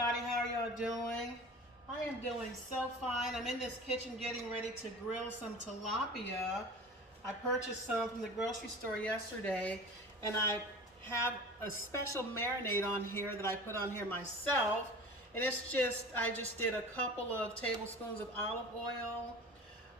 everybody, how are y'all doing? I am doing so fine. I'm in this kitchen getting ready to grill some tilapia. I purchased some from the grocery store yesterday, and I have a special marinade on here that I put on here myself. And I just did a couple of tablespoons of olive oil,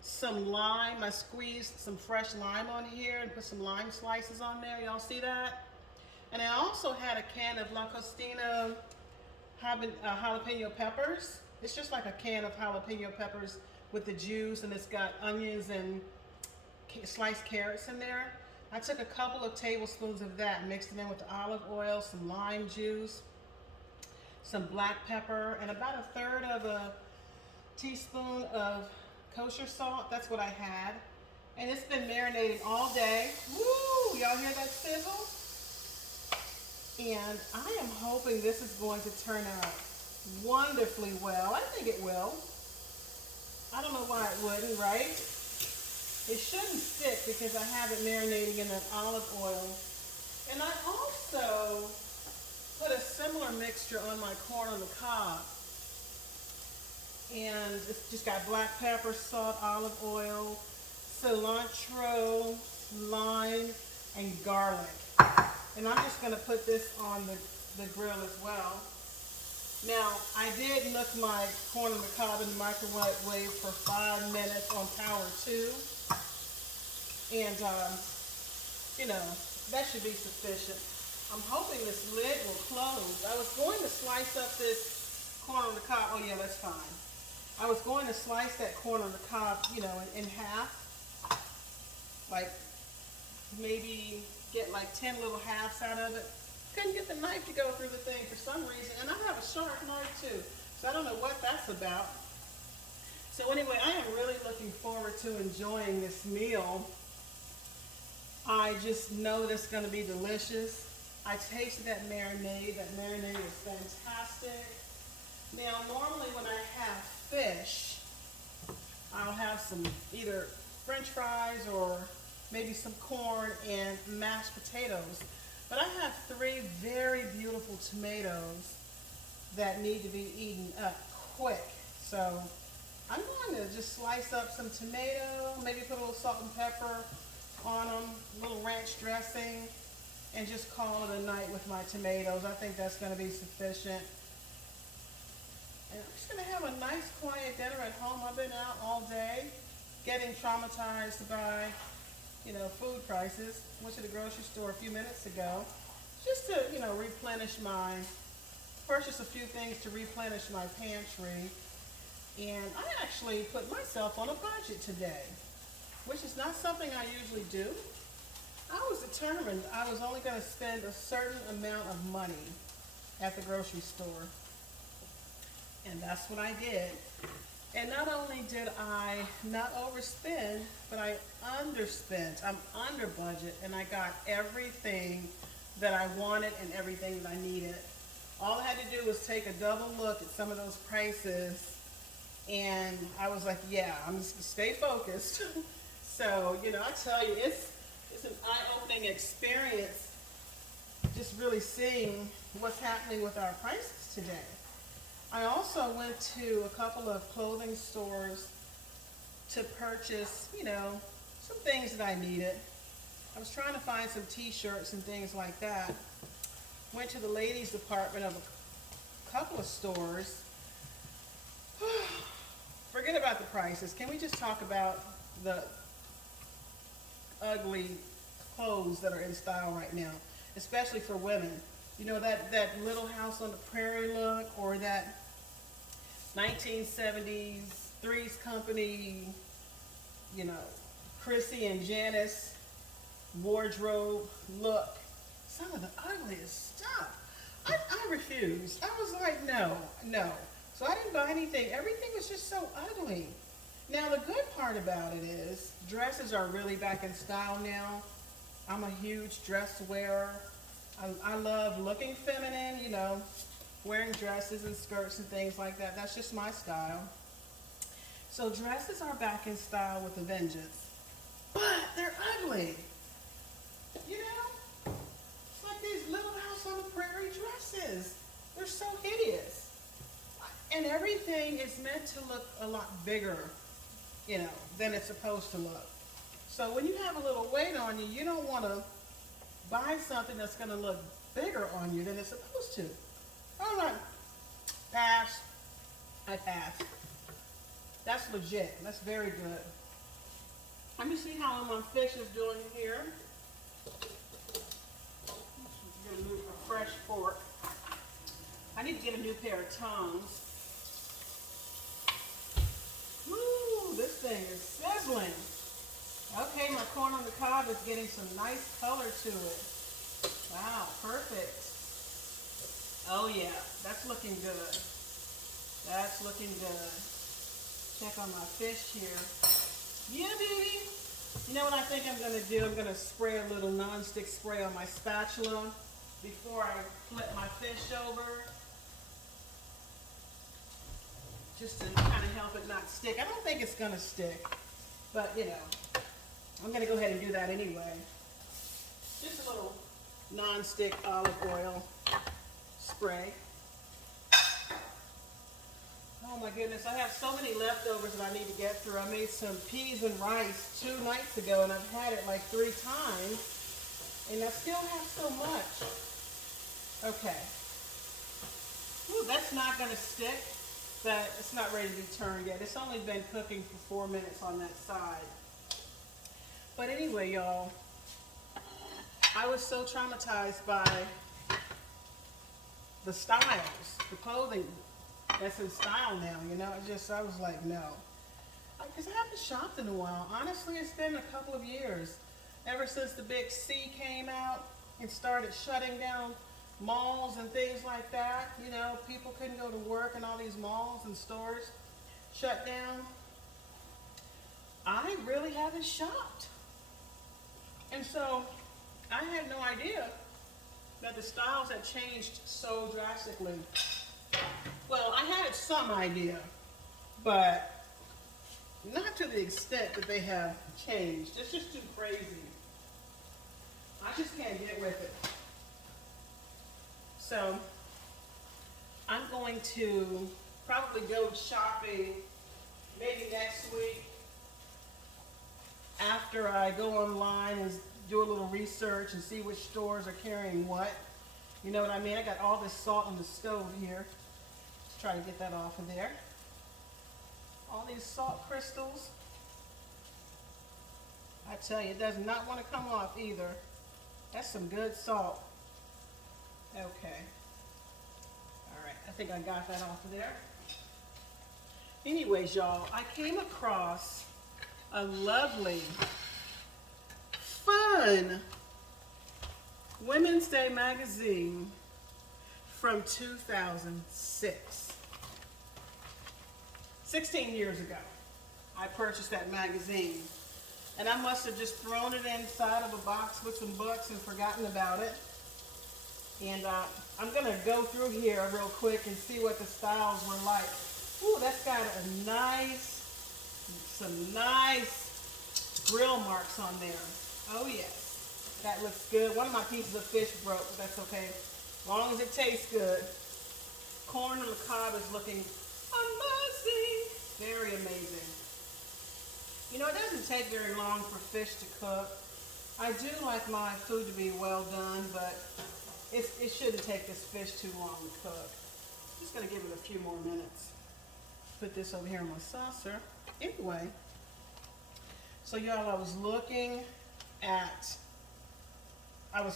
some lime. I squeezed some fresh lime on here and put some lime slices on there. Y'all see that? And I also had a can of La Costina jalapeno peppers. It's just like a can of jalapeno peppers with the juice, and it's got onions and sliced carrots in there. I took a couple of tablespoons of that, mixed it in with the olive oil, some lime juice, some black pepper, and about a third of a teaspoon of kosher salt. That's what I had. And it's been marinating all day. Woo! Y'all hear that sizzle? And I am hoping this is going to turn out wonderfully well. I think it will. I don't know why it wouldn't, right? It shouldn't stick because I have it marinating in that olive oil. And I also put a similar mixture on my corn on the cob. And it's just got black pepper, salt, olive oil, cilantro, lime, and garlic. And I'm just going to put this on the grill as well. Now, I did look my corn on the cob in the microwave for 5 minutes on power 2. And, you know, that should be sufficient. I'm hoping this lid will close. I was going to slice up this corn on the cob. Oh, yeah, that's fine. I was going to slice that corn on the cob, you know, in half. Like, maybe get like 10 little halves out of it. Couldn't get the knife to go through the thing for some reason, and I have a sharp knife too, so I don't know what that's about. So anyway, I am really looking forward to enjoying this meal. I just know that's going to be delicious. I tasted that marinade. That marinade is fantastic. Now, normally when I have fish, I'll have some either French fries or maybe some corn and mashed potatoes. But I have 3 very beautiful tomatoes that need to be eaten up quick. So I'm going to just slice up some tomato, maybe put a little salt and pepper on them, a little ranch dressing, and just call it a night with my tomatoes. I think that's going to be sufficient. And I'm just going to have a nice quiet dinner at home. I've been out all day getting traumatized by food prices. Went to the grocery store a few minutes ago just to, purchase a few things to replenish my pantry. And I actually put myself on a budget today, which is not something I usually do. I was determined I was only going to spend a certain amount of money at the grocery store. And that's what I did. And not only did I not overspend, but I underspent. I'm under budget, and I got everything that I wanted and everything that I needed. All I had to do was take a double look at some of those prices, and I was like, yeah, I'm just gonna stay focused. So, I tell you, it's an eye-opening experience just really seeing what's happening with our prices today. I also went to a couple of clothing stores to purchase, some things that I needed. I was trying to find some t-shirts and things like that. Went to the ladies department of a couple of stores. Forget about the prices. Can we just talk about the ugly clothes that are in style right now, especially for women? That Little House on the Prairie look, or that 1970s Three's Company, Chrissy and Janice wardrobe look. Some of the ugliest stuff. I refused. I was like, no. So I didn't buy anything. Everything was just so ugly. Now, the good part about it is dresses are really back in style now. I'm a huge dress wearer. I love looking feminine, wearing dresses and skirts and things like that. That's just my style. So dresses are back in style with a vengeance. But they're ugly. It's like these Little House on the Prairie dresses. They're so hideous. everything is meant to look a lot bigger, you know, than it's supposed to look. So when you have a little weight on you, you don't want to buy something that's going to look bigger on you than it's supposed to. I'm like, pass. I pass. That's legit. That's very good. Let me see how my fish is doing here. Get a fresh fork. I need to get a new pair of tongs. Woo, this thing is sizzling. Okay, my corn on the cob is getting some nice color to it. Wow, perfect. Oh yeah, that's looking good. That's looking good. Check on my fish here. Yeah, baby. You know what I think I'm going to do? I'm going to spray a little nonstick spray on my spatula before I flip my fish over. Just to kind of help it not stick. I don't think it's going to stick, but you know, I'm going to go ahead and do that anyway. Just a little nonstick olive oil spray. Oh my goodness, I have so many leftovers that I need to get through. I made some peas and rice 2 nights ago and I've had it like 3 times and I still have so much. Okay. Ooh, that's not going to stick, but it's not ready to be turned yet. It's only been cooking for 4 minutes on that side. But anyway, y'all, I was so traumatized by the styles, the clothing that's in style now, you know. I was like, no. Because I haven't shopped in a while. Honestly, it's been a couple of years. Ever since the big C came out and started shutting down malls and things like that, you know, people couldn't go to work and all these malls and stores shut down. I really haven't shopped. And so I had no idea that the styles had changed so drastically. Well, I had some idea, but not to the extent that they have changed. It's just too crazy. I just can't get with it. So I'm going to probably go shopping maybe next week after I go online and do a little research and see which stores are carrying what. You know what I mean? I got all this salt on the stove here. Let's try to get that off of there. All these salt crystals. I tell you, it does not want to come off either. That's some good salt. Okay. All right, I think I got that off of there. Anyways, y'all, I came across a lovely, fun Women's Day magazine from 2006. 16 years ago, I purchased that magazine. And I must have just thrown it inside of a box with some books and forgotten about it. And I'm going to go through here real quick and see what the styles were like. Ooh, that's got some nice grill marks on there. Oh yes, that looks good. One of my pieces of fish broke, but that's okay. As long as it tastes good. Corn on the cob is looking amazing. Very amazing. You know, it doesn't take very long for fish to cook. I do like my food to be well done, but it shouldn't take this fish too long to cook. I'm just going to give it a few more minutes. Put this over here in my saucer. Anyway, so y'all, I was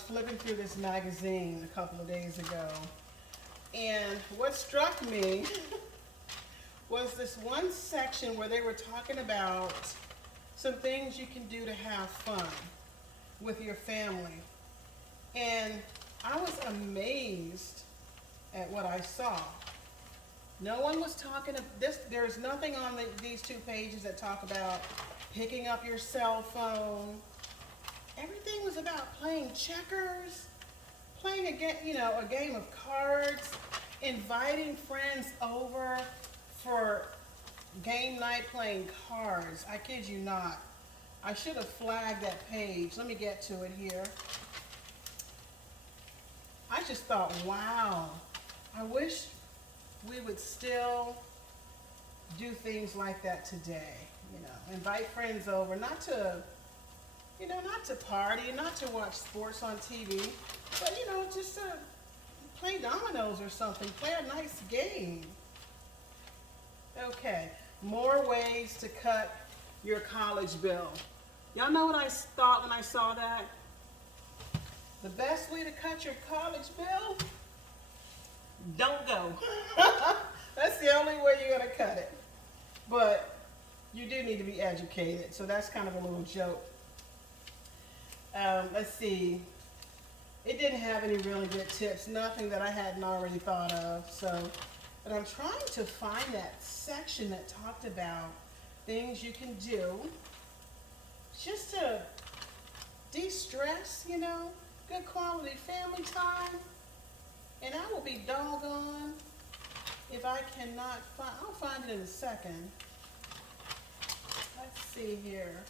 flipping through this magazine a couple of days ago, and what struck me was this one section where they were talking about some things you can do to have fun with your family. And I was amazed at what I saw. No one was talking of this. There's nothing on these 2 pages that talk about picking up your cell phone. Everything was about playing checkers, playing a game of cards, inviting friends over for game night playing cards. I kid you not. I should have flagged that page. Let me get to it here. I just thought, wow, I wish we would still do things like that today. You know, invite friends over, not to, you know, not to party, not to watch sports on TV, but, you know, just to play dominoes or something, play a nice game. Okay, more ways to cut your college bill. Y'all know what I thought when I saw that? The best way to cut your college bill? Don't go. That's the only way you're gonna cut it. But you do need to be educated, so that's kind of a little joke. Let's see. It didn't have any really good tips, nothing that I hadn't already thought of. So, but I'm trying to find that section that talked about things you can do just to de-stress, you know, good quality family time. And I will be doggone if I cannot find, I'll find it in a second. Let's see here.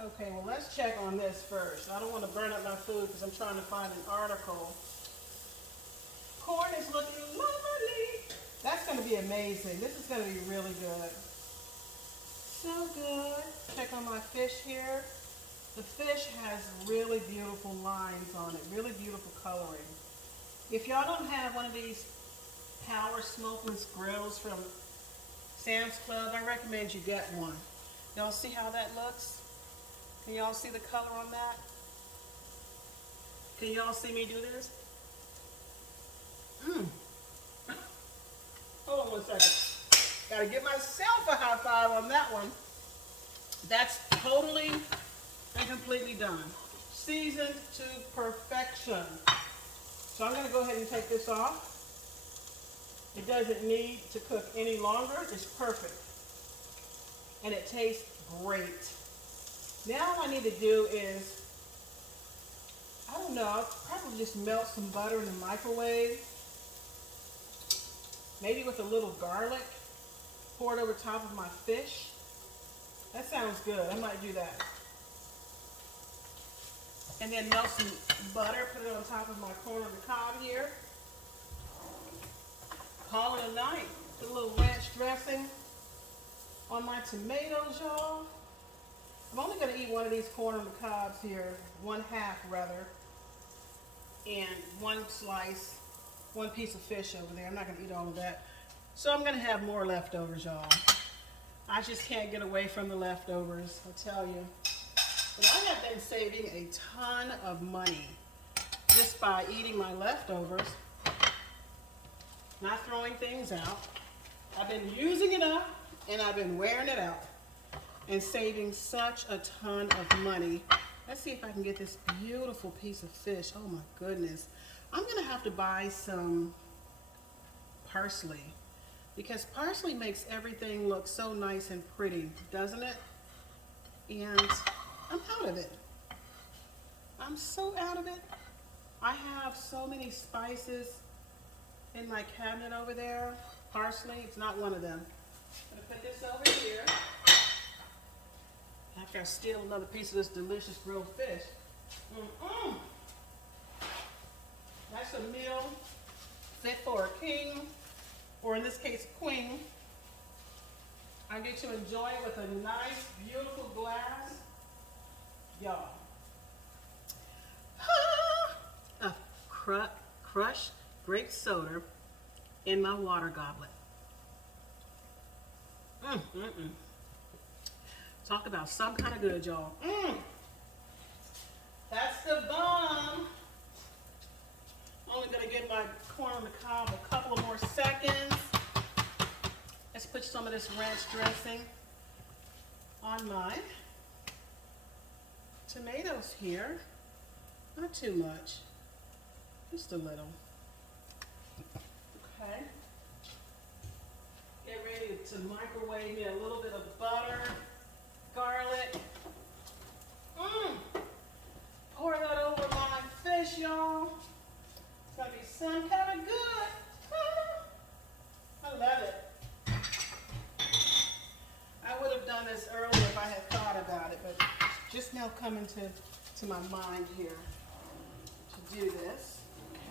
Okay, well, let's check on this first. I don't want to burn up my food because I'm trying to find an article. Corn is looking lovely. That's going to be amazing. This is going to be really good. So good. Check on my fish here. The fish has really beautiful lines on it, really beautiful coloring. If y'all don't have one of these Power Smokeless grills from Sam's Club, I recommend you get one. Y'all see how that looks? Can y'all see the color on that? Can y'all see me do this? Hold on one second. Gotta give myself a high five on that one. That's totally and completely done. Seasoned to perfection. So I'm gonna go ahead and take this off. It doesn't need to cook any longer. It's perfect. And it tastes great. Now all I need to do is, I don't know, I'll probably just melt some butter in the microwave. Maybe with a little garlic. Pour it over top of my fish. That sounds good. I might do that. And then melt some butter, put it on top of my corn on the cob here. Call it a night. Put a little ranch dressing on my tomatoes, y'all. I'm only going to eat one of these corn on the cobs here, one half rather, and one slice, one piece of fish over there. I'm not going to eat all of that. So I'm going to have more leftovers, y'all. I just can't get away from the leftovers, I'll tell you. But I have been saving a ton of money just by eating my leftovers, not throwing things out. I've been using it up and I've been wearing it out and saving such a ton of money. Let's see if I can get this beautiful piece of fish. Oh my goodness. I'm gonna have to buy some parsley because parsley makes everything look so nice and pretty, doesn't it? And I'm out of it. I'm so out of it. I have so many spices in my cabinet over there. Parsley, it's not one of them. I'm gonna put this over here. After I steal another piece of this delicious grilled fish. That's a meal fit for a king, or in this case, queen. I get to enjoy it with a nice, beautiful glass. Y'all. A crushed grape soda in my water goblet. Talk about some kind of good, y'all. That's the bomb. Only gonna give my corn on the cob a couple of more seconds. Let's put some of this ranch dressing on my tomatoes here. Not too much, just a little. Okay. Get ready to microwave me a little bit of butter. Garlic. Pour that over my fish, y'all. It's gonna be some kind of good. I love it. I would have done this earlier if I had thought about it, but it's just now coming to my mind here to do this.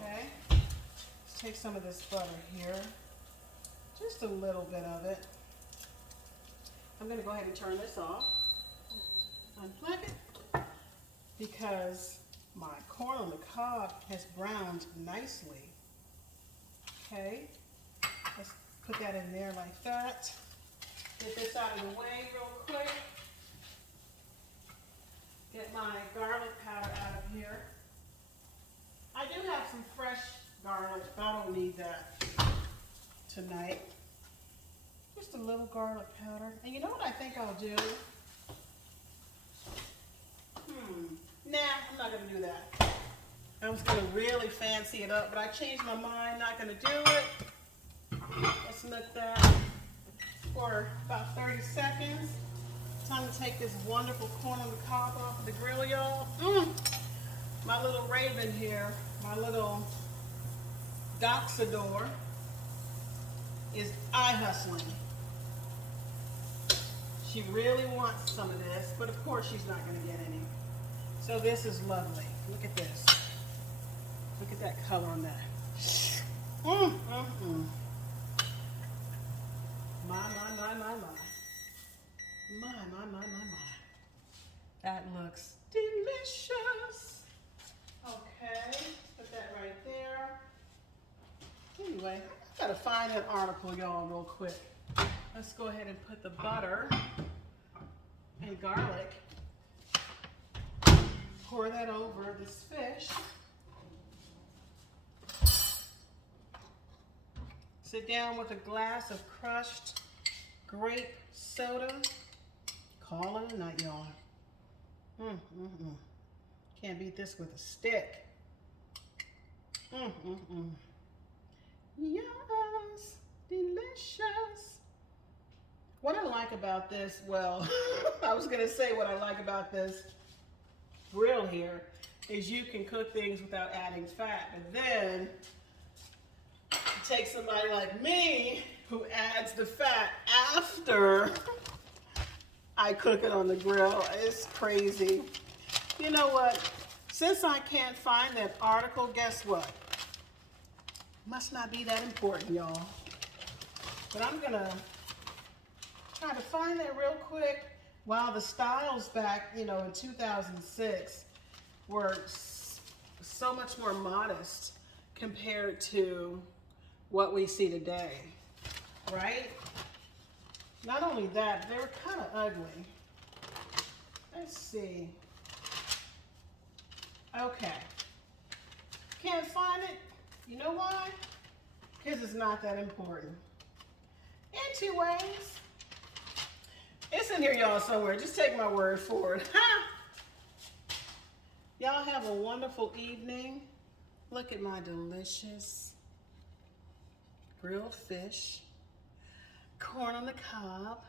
Okay. Let's take some of this butter here. Just a little bit of it. I'm gonna go ahead and turn this off. Unplug it. Because my corn on the cob has browned nicely. Okay, let's put that in there like that. Get this out of the way real quick. Get my garlic powder out of here. I do have some fresh garlic, but I don't need that tonight. Just a little garlic powder. And you know what I think I'll do? Nah, I'm not gonna do that. I was gonna really fancy it up, but I changed my mind, not gonna do it. Let's let that for about 30 seconds. Time to take this wonderful corn on the cob off of the grill, y'all. My little raven here, my little Doxador, is eye hustling. She really wants some of this, but of course she's not going to get any. So this is lovely. Look at this. Look at that color on that. My. That looks delicious. Okay, put that right there. Anyway, I gotta find that article, y'all, real quick. Let's go ahead and put the butter and garlic. Pour that over this fish. Sit down with a glass of crushed grape soda. Call it a night, y'all. Can't beat this with a stick. Yes, delicious. What I like about this, well, I was gonna say what I like about this grill here is you can cook things without adding fat, but then you take somebody like me who adds the fat after I cook it on the grill. It's crazy. You know what? Since I can't find that article, guess what? Must not be that important, y'all. But I'm gonna try to find that real quick. While the styles back, in 2006 were so much more modest compared to what we see today, right? Not only that, they were kind of ugly. Let's see. Okay. Can't find it. You know why? Because it's not that important. In 2 ways. It's in here, y'all, somewhere. Just take my word for it. Y'all have a wonderful evening. Look at my delicious grilled fish, corn on the cob,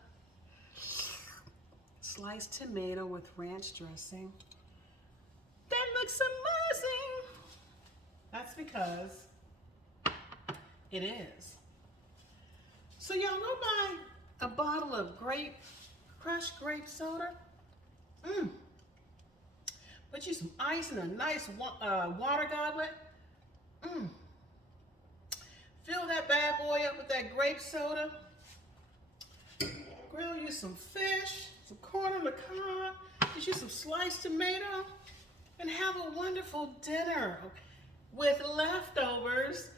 sliced tomato with ranch dressing. That looks amazing. That's because it is. So y'all go buy a bottle of crushed grape soda. Put you some ice in a nice water goblet. Fill that bad boy up with that grape soda. Grill you some fish, some corn on the cob, get you some sliced tomato, and have a wonderful dinner with leftovers.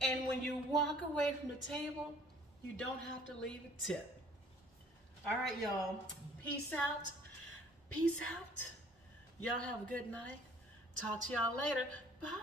And when you walk away from the table, you don't have to leave a tip. All right, y'all. Peace out. Peace out. Y'all have a good night. Talk to y'all later. Bye.